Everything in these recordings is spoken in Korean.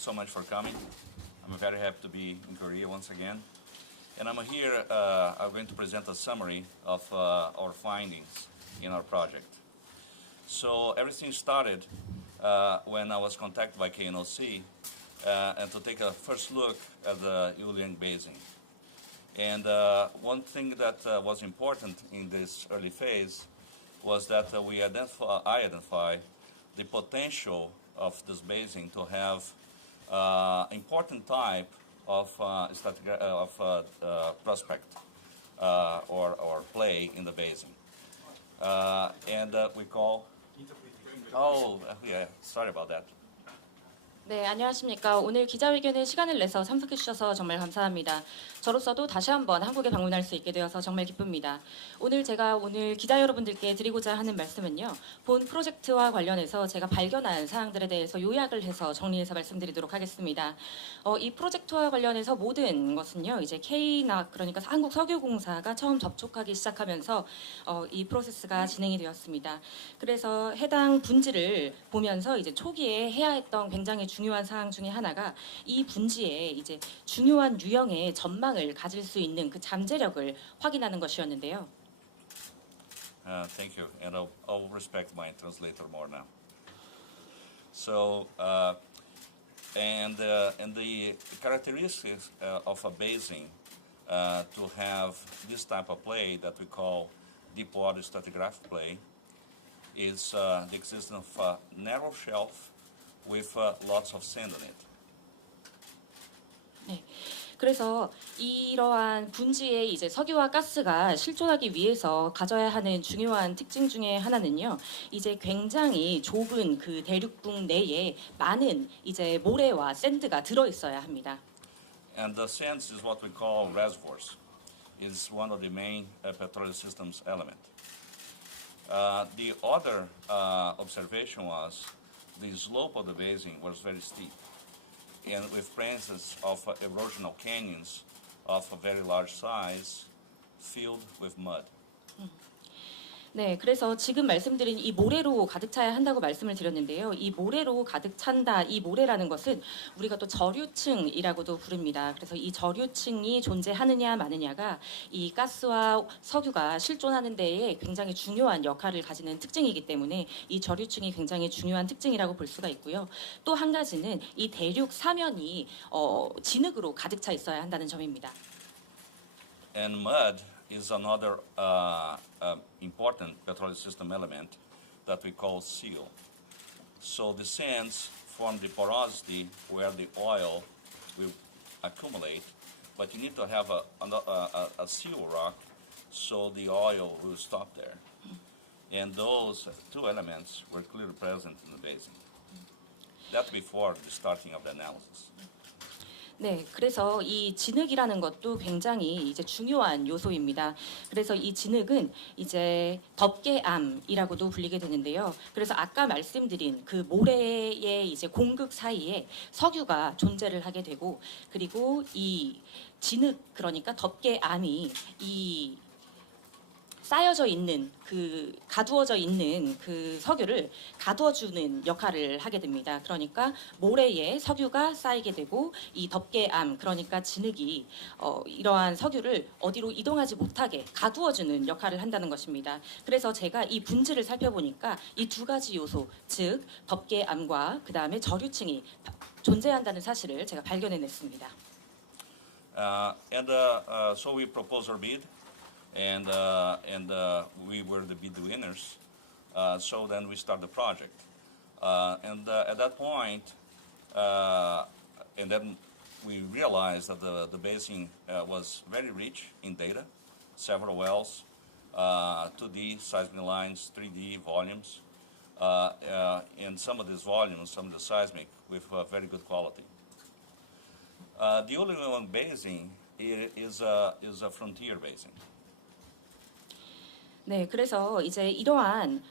thanks so much for coming. I'm very happy to be in Korea once again. And I'm here, I'm going to present a summary of our findings in our project. So everything started when I was contacted by KNOC and to take a first look at the Yuliang Basin. And one thing that was important in this early phase was that I identified the potential of this basin to have important type of prospect or play in the basin. And we call. Oh, yeah. Sorry about that. 네, 안녕하십니까. 오늘 기자회견에 시간을 내서 참석해 주셔서 정말 감사합니다. 저로서도 다시 한번 한국에 방문할 수 있게 되어서 정말 기쁩니다. 오늘 기자 여러분들께 드리고자 하는 말씀은요. 본 프로젝트와 관련해서 제가 발견한 사항들에 대해서 요약을 해서 정리해서 말씀드리도록 하겠습니다. 이 프로젝트와 관련해서 모든 것은요. 이제 KNOC 그러니까 한국석유공사가 처음 접촉하기 시작하면서 이 프로세스가 진행이 되었습니다. 그래서 해당 분지를 보면서 이제 초기에 해야 했던 굉장히 중요한 사항 중에 하나가 이 분지에 이제 중요한 유형의 전망을 가질 수 있는 그 잠재력을 확인하는 것이었는데요. Thank you, and I'll respect my translator more now. So, and the characteristics of a basin to have this type of play that we call deep water stratigraphic play is the existence of a narrow shelf with lots of sand in it. 네. 그래서 이러한 분지의 이제 석유와 가스가 실존하기 위해서 가져야 하는 중요한 특징 중에 하나는요. 이제 굉장히 좁은 그 대륙붕 내에 많은 이제 모래와 샌드가 들어 있어야 합니다. And the sands is what we call reservoirs. It's one of the main petroleum systems element. The other observation was the slope of the basin was very steep, and with presence of erosional canyons of a very large size filled with mud. 네, 그래서 지금 말씀드린 이 모래로 가득 차야 한다고 말씀을 드렸는데요. 이 모래로 가득 찬다, 이 모래라는 것은 우리가 또 저류층이라고도 부릅니다. 그래서 이 저류층이 존재하느냐 마느냐가 이 가스와 석유가 실존하는 데에 굉장히 중요한 역할을 가지는 특징이기 때문에 이 저류층이 굉장히 중요한 특징이라고 볼 수가 있고요. 또 한 가지는 이 대륙 사면이 진흙으로 가득 차 있어야 한다는 점입니다. And mud is another important petroleum system element that we call seal. So the sands form the porosity where the oil will accumulate, but you need to have a seal rock so the oil will stop there. And those two elements were clearly present in the basin. That's before the starting of the analysis. 네, 그래서 이 진흙이라는 것도 굉장히 이제 중요한 요소입니다. 그래서 이 진흙은 이제 덮개암이라고도 불리게 되는데요. 그래서 아까 말씀드린 그 모래의 이제 공극 사이에 석유가 존재를 하게 되고, 그리고 이 진흙 그러니까 덮개암이 이 쌓여져 있는 그 가두어져 있는 그 석유를 가둬주는 역할을 하게 됩니다. 그러니까 모래에 석유가 쌓이게 되고 이 덮개암 그러니까 진흙이 이러한 석유를 어디로 이동하지 못하게 가두어주는 역할을 한다는 것입니다. 그래서 제가 이 분지를 살펴보니까 이 두 가지 요소, 즉 덮개암과 그 다음에 저류층이 존재한다는 사실을 제가 발견해냈습니다. So we proposed our bid. And we were the bid winners. So then we start the project. And at that point, and then we realized that the basin was very rich in data, several wells, 2D seismic lines, 3D volumes, and some of these volumes, some of the seismic with very good quality. The Yuliang Basin is a frontier basin. 네, 그래서 이제 이러한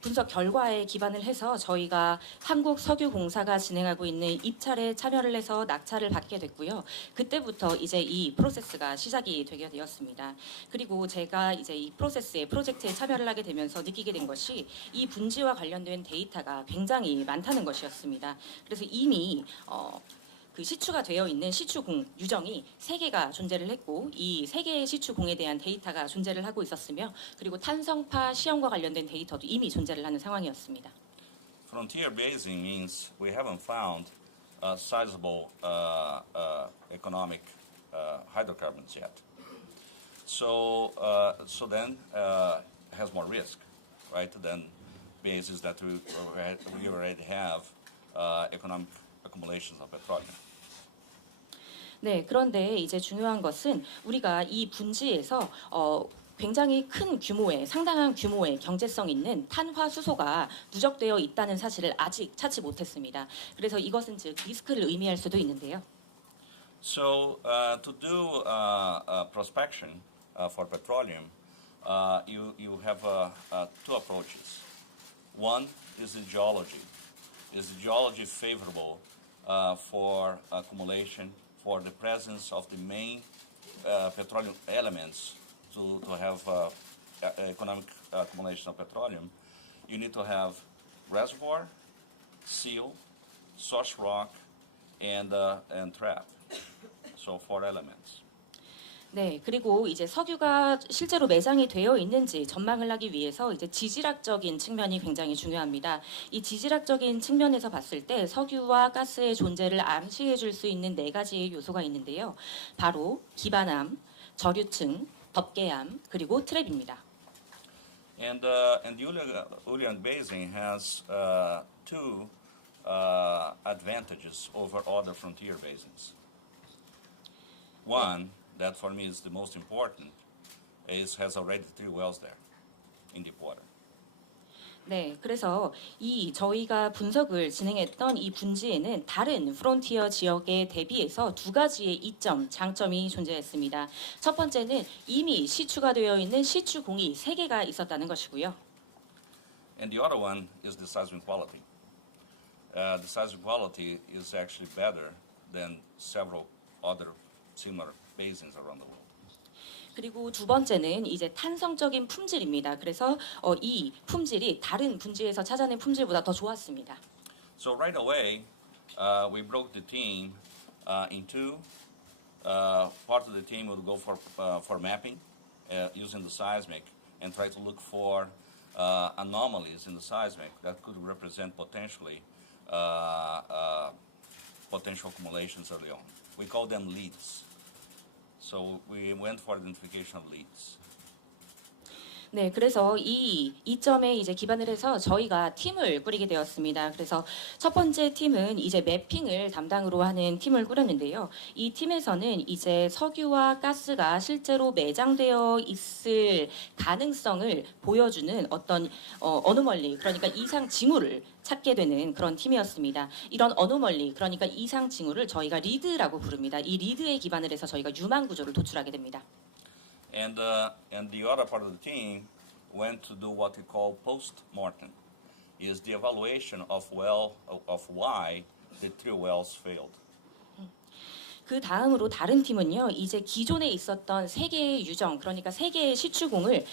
분석 결과에 기반을 해서 저희가 한국석유공사가 진행하고 있는 입찰에 참여를 해서 낙찰을 받게 됐고요. 그때부터 이제 이 프로세스가 시작이 되게 되었습니다. 그리고 제가 이제 이 프로젝트에 참여를 하게 되면서 느끼게 된 것이 이 분지와 관련된 데이터가 굉장히 많다는 것이었습니다. 그래서 이미 그 시추가 되어 있는 시추공 유정이 3개가 존재를 했고 이 3개의 시추공에 대한 데이터가 존재를 하고 있었으며 그리고 탄성파 시험과 관련된 데이터도 이미 존재를 하는 상황이었습니다. Frontier basing means we haven't found sizable economic hydrocarbons yet. So then has more risk, right? Than bases that we already have economic accumulations of petroleum. 네, 그런데 이제 중요한 것은 우리가 이 분지에서 굉장히 큰 규모의 상당한 규모의 경제성 있는 탄화수소가 누적되어 있다는 사실을 아직 찾지 못했습니다. 그래서 이것은 즉 리스크를 의미할 수도 있는데요. So to do prospection for petroleum, you have two approaches. One is the geology. Is the geology favorable for accumulation, for the presence of the main petroleum elements to have economic accumulation of petroleum? You need to have reservoir, seal, source rock, and trap. So 4 elements. 네, 그리고 이제 석유가 실제로 매장이 되어 있는지 전망을 하기 위해서 이제 지질학적인 측면이 굉장히 중요합니다. 이 지질학적인 측면에서 봤을 때 석유와 가스의 존재를 암시해 줄 수 있는 4가지의 요소가 있는데요. 바로 기반암, 저류층, 덮개암, 그리고 트랩입니다. And Julian basing has two advantages over other frontier basins. One, that for me is the most important, has already 3 wells there in deep water. 네, 그래서 이 저희가 분석을 진행했던 이 분지에는 다른 프론티어 지역에 대비해서 2가지의 이점, 장점이 존재했습니다. 첫 번째는 이미 시추가 되어 있는 시추공이 3개가 있었다는 것이고요. And the other one is the seismic quality. The seismic quality is actually better than several other similar basins around the world. 그리고 두 번째는 이제 탄성적인 품질입니다. 그래서 이 품질이 다른 분지에서 찾아낸 품질보다 더 좋았습니다. So right away, we broke the team in two. Part of the team would go for mapping using the seismic and try to look for anomalies in the seismic that could represent potentially potential accumulations early on. We call them leads. So we went for identification of leads. 네, 그래서 이 이점에 이제 기반을 해서 저희가 팀을 꾸리게 되었습니다. 그래서 첫 번째 팀은 이제 매핑을 담당으로 하는 팀을 꾸렸는데요. 이 팀에서는 이제 석유와 가스가 실제로 매장되어 있을 가능성을 보여주는 어떤 어노멀리, 그러니까 이상 징후를 찾게 되는 그런 팀이었습니다. 이런 어노멀리, 그러니까 이상 징후를 저희가 리드라고 부릅니다. 이 리드에 기반을 해서 저희가 유망 구조를 도출하게 됩니다. And the other part of the team went to do what we call post-mortem, is the evaluation of why the 3 wells failed. 그 다음으로 다른 팀은요, 이제 기존에 있었던 3개의 유정, 그러니까 3개의 시추공을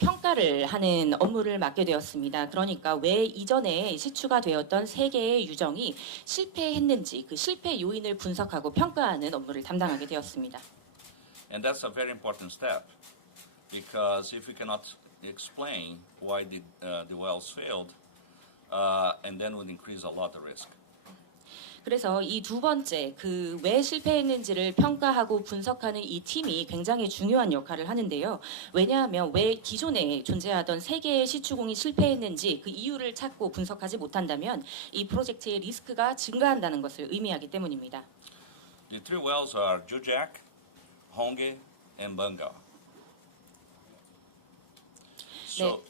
평가를 하는 업무를 맡게 되었습니다. 그러니까 왜 이전에 시추가 되었던 3개의 유정이 실패했는지 그 실패 요인을 분석하고 평가하는 업무를 담당하게 되었습니다. And that's a very important step, because if we cannot explain why the wells failed, and then would increase a lot the risk. 그래서 이 두 번째 그 왜 실패했는지를 평가하고 분석하는 이 팀이 굉장히 중요한 역할을 하는데요. 왜냐하면 왜 기존에 존재하던 3개의 시추공이 실패했는지 그 이유를 찾고 분석하지 못한다면 이 프로젝트의 리스크가 증가한다는 것을 의미하기 때문입니다. The 3 wells are Jujak, Honge, and Banga. So, 네.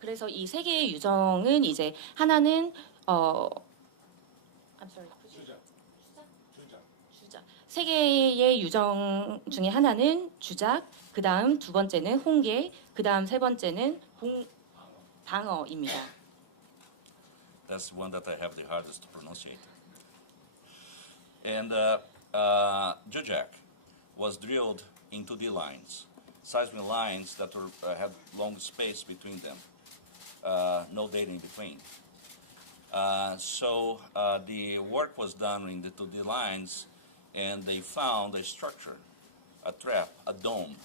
그래서 이 3개의 유정은 이제 하나는 I'm sorry. 주작. 세 개의 유정 중에 하나는 주작, 그 다음 두 번째는 홍게, 그 다음 세 번째는 방어입니다. That's the one that I have the hardest to pronunciate. And Jujak was drilled in 2D lines, seismic lines that had long space between them, no data in between. So the work was done in the 2D lines, and they found a structure, a trap, a dome.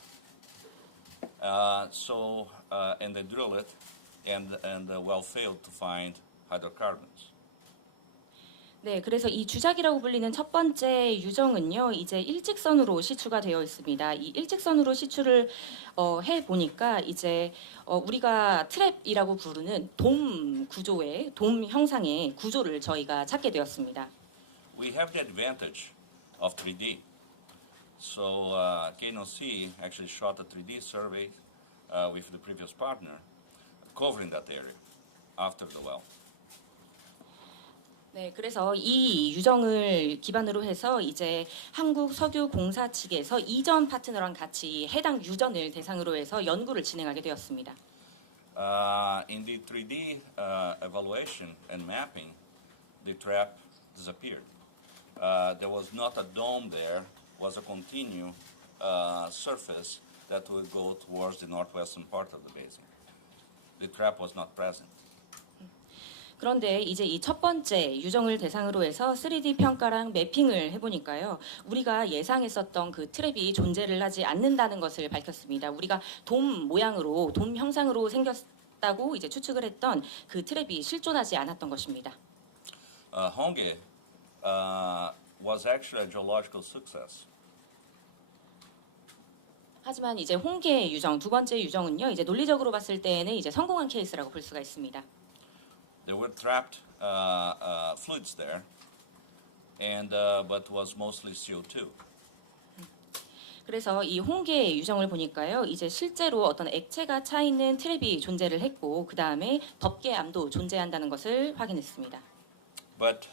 And they drilled it, and the well failed to find hydrocarbons. 네, 그래서 이 주작이라고 불리는 첫 번째 유정은요, 이제 일직선으로 시추가 되어 있습니다. 이 일직선으로 시추를 해 보니까 이제 우리가 트랩이라고 부르는 돔 구조의 돔 형상의 구조를 저희가 찾게 되었습니다. We have the advantage of 3D. So KNOC actually shot a 3D survey with the previous partner covering that area after the well. 네, 그래서 이 유정을 기반으로 해서 이제 한국석유공사 측에서 이전 파트너랑 같이 해당 유전을 대상으로 해서 연구를 진행하게 되었습니다. In the 3D evaluation and mapping, the trap disappeared. There was not a dome there, was a continuous surface that would go towards the northwestern part of the basin. The trap was not present. 그런데 이제 이 첫 번째 유정을 대상으로 해서 3D 평가랑 매핑을 해보니까요, 우리가 예상했었던 그 트랩이 존재를 하지 않는다는 것을 밝혔습니다. 우리가 돔 모양으로, 돔 형상으로 생겼다고 이제 추측을 했던 그 트랩이 실존하지 않았던 것입니다. Honge was actually a geological success. 하지만 이제 홍게 유정, 두 번째 유정은요, 이제 논리적으로 봤을 때는 이제 성공한 케이스라고 볼 수가 있습니다. There were trapped fluids there, but was mostly CO2. 그래서 이 홍게 유정을 보니까요, 이제 실제로 어떤 액체가 차 있는 트랩이 존재를 했고, 그 다음에 덮개암도 존재한다는 것을 확인했습니다. But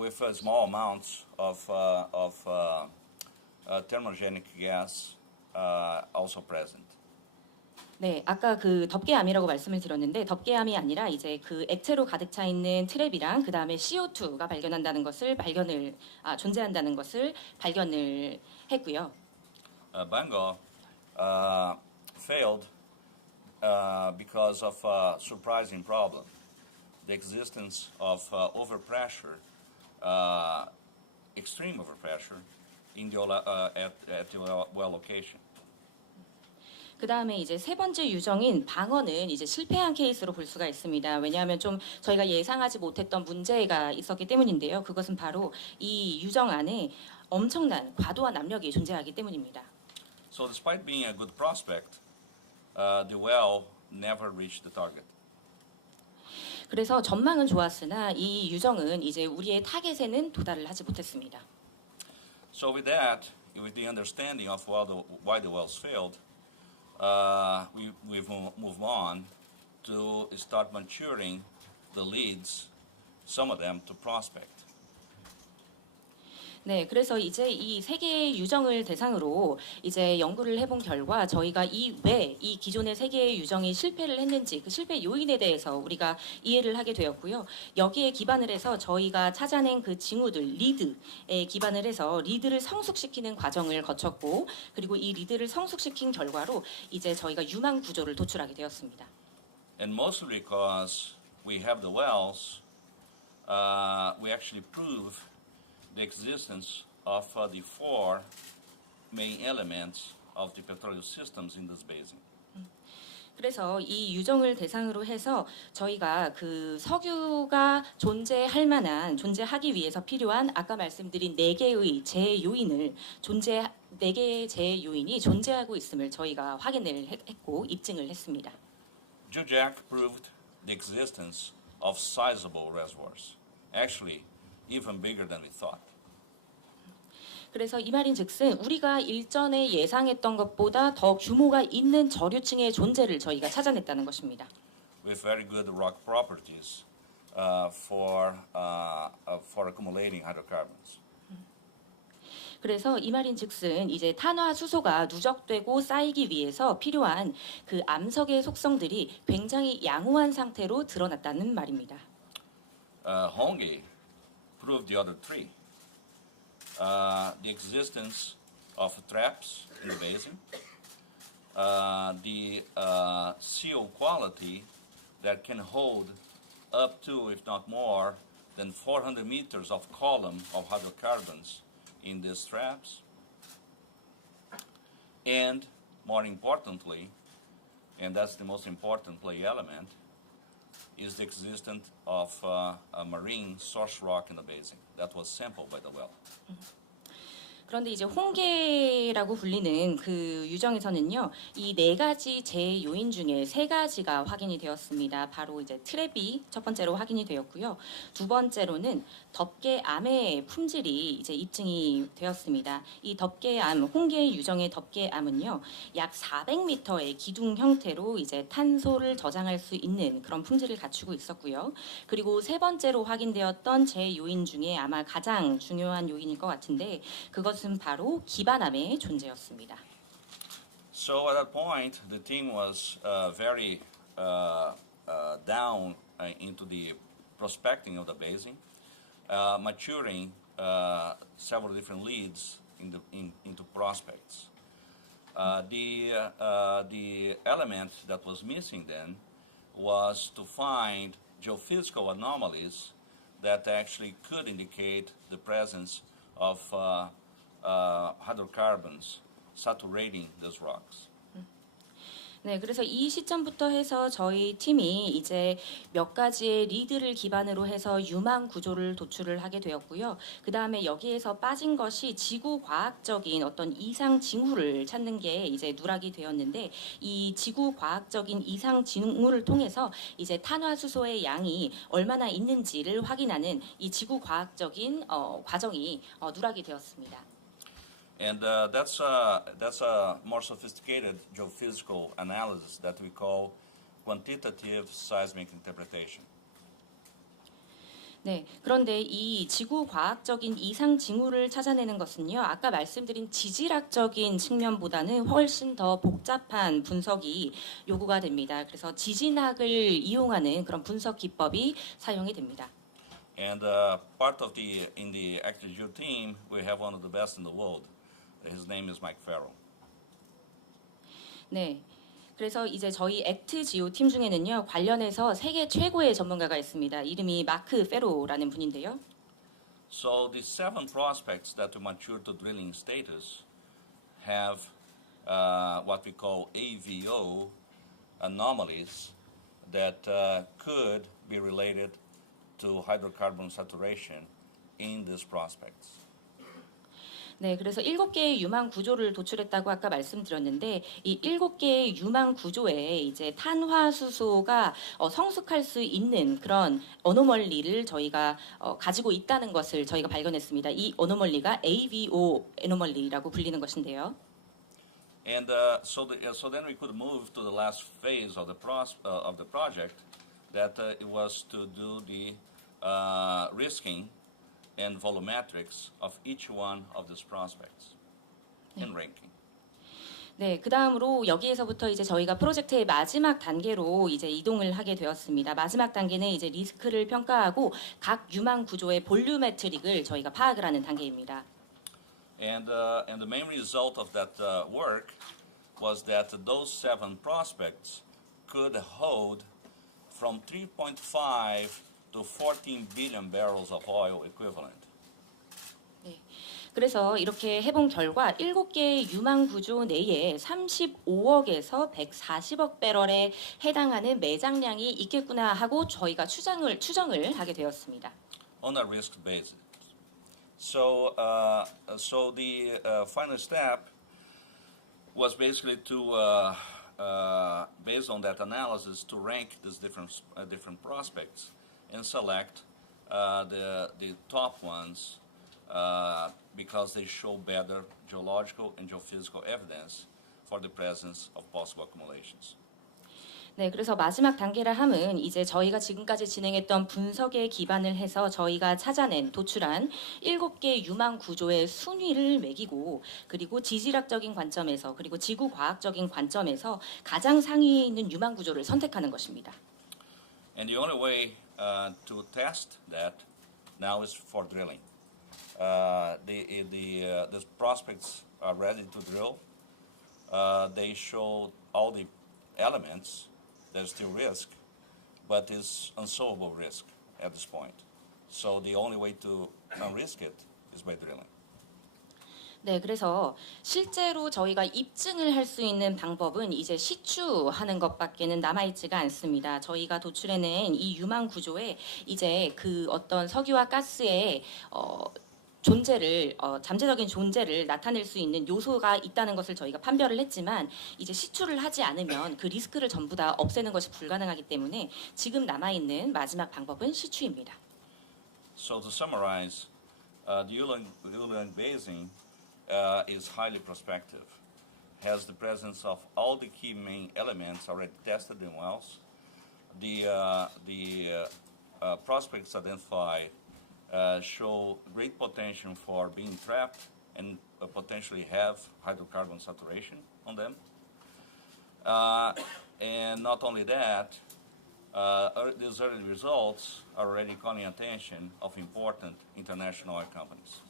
with small amounts of thermogenic gas also present. 네, 아까 그 덮개암이라고 말씀을 드렸는데 덮개암이 아니라 이제 그 액체로 가득 차 있는 트랩이랑 그 다음에 CO2가 존재한다는 것을 발견을 했고요. Bengal failed because of a surprising problem: the existence of overpressure, extreme overpressure, in the at the well location. 그 다음에 이제 세 번째 유정인 방어는 이제 실패한 케이스로 볼 수가 있습니다. 왜냐하면 좀 저희가 예상하지 못했던 문제가 있었기 때문인데요. 그것은 바로 이 유정 안에 엄청난 과도한 압력이 존재하기 때문입니다. So despite being a good prospect, the well never reached the target. 그래서 전망은 좋았으나 이 유정은 이제 우리의 타겟에는 도달을 하지 못했습니다. So with that, with the understanding of why the wells failed, we've moved on to start maturing the leads, some of them to prospect. 네, 그래서 이제 이 세 개의 유정을 대상으로 이제 연구를 해본 결과 저희가 왜 이 기존의 세 개의 유정이 실패를 했는지 그 실패 요인에 대해서 우리가 이해를 하게 되었고요. 여기에 기반을 해서 저희가 찾아낸 그 징후들, 리드에 기반을 해서 리드를 성숙시키는 과정을 거쳤고, 그리고 이 리드를 성숙시킨 결과로 이제 저희가 유망 구조를 도출하게 되었습니다. And mostly because we have the wells, we actually prove the existence of the four main elements of the petroleum systems in this basin. 그래서 이 유정을 대상으로 해서 저희가 그 석유가 존재하기 위해서 필요한 아까 말씀드린 네 개의 네 개의 재해 요인이 존재하고 있음을 저희가 확인을 했고 입증을 했습니다. Jujak proved the existence of sizable reservoirs, actually even bigger than we thought. 그래서 이 말인즉슨 우리가 일전에 예상했던 것보다 더 규모가 있는 저류층의 존재를 저희가 찾아냈다는 것입니다. With very good rock properties for accumulating hydrocarbons. 그래서 이 말인즉슨 이제 탄화 수소가 누적되고 쌓이기 위해서 필요한 그 암석의 속성들이 굉장히 양호한 상태로 드러났다는 말입니다. Hongi proved the other three. The existence of traps in the basin, the seal quality that can hold up to, if not more, than 400 meters of column of hydrocarbons in these traps, and more importantly, and that's the most important play element, is the existence of a marine source rock in the basin that was sampled by the well. 그런데 이제 홍게라고 불리는 그 유정에서는요, 이 네 가지 제요인 중에 세 가지가 확인이 되었습니다. 바로 이제 트랩이 첫 번째로 확인이 되었고요. 두 번째로는 덮개암의 품질이 이제 입증이 되었습니다. 이 덮개암, 홍게 유정의 덮개암은요, 약 400m의 기둥 형태로 이제 탄소를 저장할 수 있는 그런 품질을 갖추고 있었고요. 그리고 세 번째로 확인되었던 제요인 중에 아마 가장 중요한 요인일 것 같은데, 그것은 바로 기반암의 존재였습니다. So at that point, the team was very down into the prospecting of the basin, maturing several different leads into prospects. The element that was missing then was to find geophysical anomalies that actually could indicate the presence of hydrocarbons saturating these rocks. 네, 그래서 이 시점부터 해서 저희 팀이 이제 몇 가지의 리드를 기반으로 해서 유망 구조를 도출을 하게 되었고요. 그 다음에 여기에서 빠진 것이 지구 과학적인 어떤 이상 징후를 찾는 게 이제 누락이 되었는데, 이 지구 과학적인 이상 징후를 통해서 이제 탄화수소의 양이 얼마나 있는지를 확인하는 이 지구 과학적인 과정이 누락이 되었습니다. And that's a more sophisticated geophysical analysis that we call quantitative seismic interpretation. 네, 그런데 이 지구 과학적인 이상 징후를 찾아내는 것은요, 아까 말씀드린 지질학적인 측면보다는 훨씬 더 복잡한 분석이 요구가 됩니다. 그래서 지진학을 이용하는 그런 분석 기법이 사용이 됩니다. And part of in the ActiveGeo team, we have one of the best in the world. His name is Mike Farrell. 네. 그래서 이제 저희 액트지오 팀 중에는요, 관련해서 세계 최고의 전문가가 있습니다. 이름이 마크 페로라는 분인데요. So the 7 prospects that we matured to drilling status have what we call AVO anomalies that could be related to hydrocarbon saturation in these prospects. 네, 그래서 7개의 유망 구조를 도출했다고 아까 말씀드렸는데, 이 7개의 유망 구조에 이제 탄화수소가 성숙할 수 있는 그런 어노멀리를 저희가 가지고 있다는 것을 저희가 발견했습니다. 이 어노멀리가 AVO 어노멀리라고 불리는 것인데요. And so then we could move to the last phase of the project, that it was to do the risking and volumetrics of each one of these prospects and ranking. 네, 그 다음으로 여기에서부터 이제 저희가 프로젝트의 마지막 단계로 이제 이동을 하게 되었습니다. 마지막 단계는 이제 리스크를 평가하고 각 유망 구조의 볼류메트릭을 저희가 파악을 하는 단계입니다. And the main result of that work was that those 7 prospects could hold from 3.5 to 14 billion barrels of oil equivalent. 네. 그래서 이렇게 해본 결과 7개의 유망 구조 내에 35억에서 140억 배럴에 해당하는 매장량이 있겠구나 하고 저희가 추정을 하게 되었습니다. On a risk basis. So the final step was basically to, based on that analysis, to rank these different prospects and select the top ones because they show better geological and geophysical evidence for the presence of possible accumulations. 네, 그래서 마지막 단계라 함은 이제 저희가 지금까지 진행했던 분석에 기반을 해서 저희가 찾아낸 도출한 7개 유망 구조의 순위를 매기고 그리고 지질학적인 관점에서 그리고 지구 과학적인 관점에서 가장 상위에 있는 유망 구조를 선택하는 것입니다. And the only way to test that now is for drilling. The prospects are ready to drill. They show all the elements. There's still risk, but it's unsolvable risk at this point. So the only way to unrisk it is by drilling. 네, 그래서 실제로 저희가 입증을 할 수 있는 방법은 이제 시추하는 것밖에는 남아있지가 않습니다. 저희가 도출해낸 이 유망 구조에 이제 그 어떤 석유와 가스의 존재를 잠재적인 존재를 나타낼 수 있는 요소가 있다는 것을 저희가 판별을 했지만 이제 시추를 하지 않으면 그 리스크를 전부 다 없애는 것이 불가능하기 때문에 지금 남아 있는 마지막 방법은 시추입니다. So to summarize, the Ulang Basin is highly prospective, has the presence of all the key main elements already tested in wells. The prospects identified show great potential for being trapped and potentially have hydrocarbon saturation on them. And not only that, these early results are already calling attention of important international oil companies.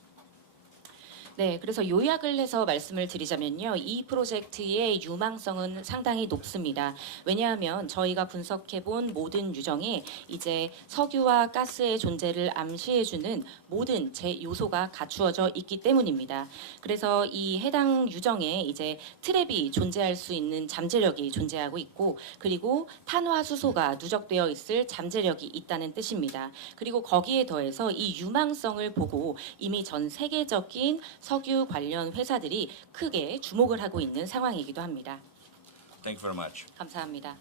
네, 그래서 요약을 해서 말씀을 드리자면요. 이 프로젝트의 유망성은 상당히 높습니다. 왜냐하면 저희가 분석해본 모든 유정에 이제 석유와 가스의 존재를 암시해주는 모든 요소가 갖추어져 있기 때문입니다. 그래서 이 해당 유정에 이제 트랩이 존재할 수 있는 잠재력이 존재하고 있고 그리고 탄화수소가 누적되어 있을 잠재력이 있다는 뜻입니다. 그리고 거기에 더해서 이 유망성을 보고 이미 전 세계적인 석유 관련 회사들이 크게 주목을 하고 있는 상황이기도 합니다. Thank you very much. 감사합니다.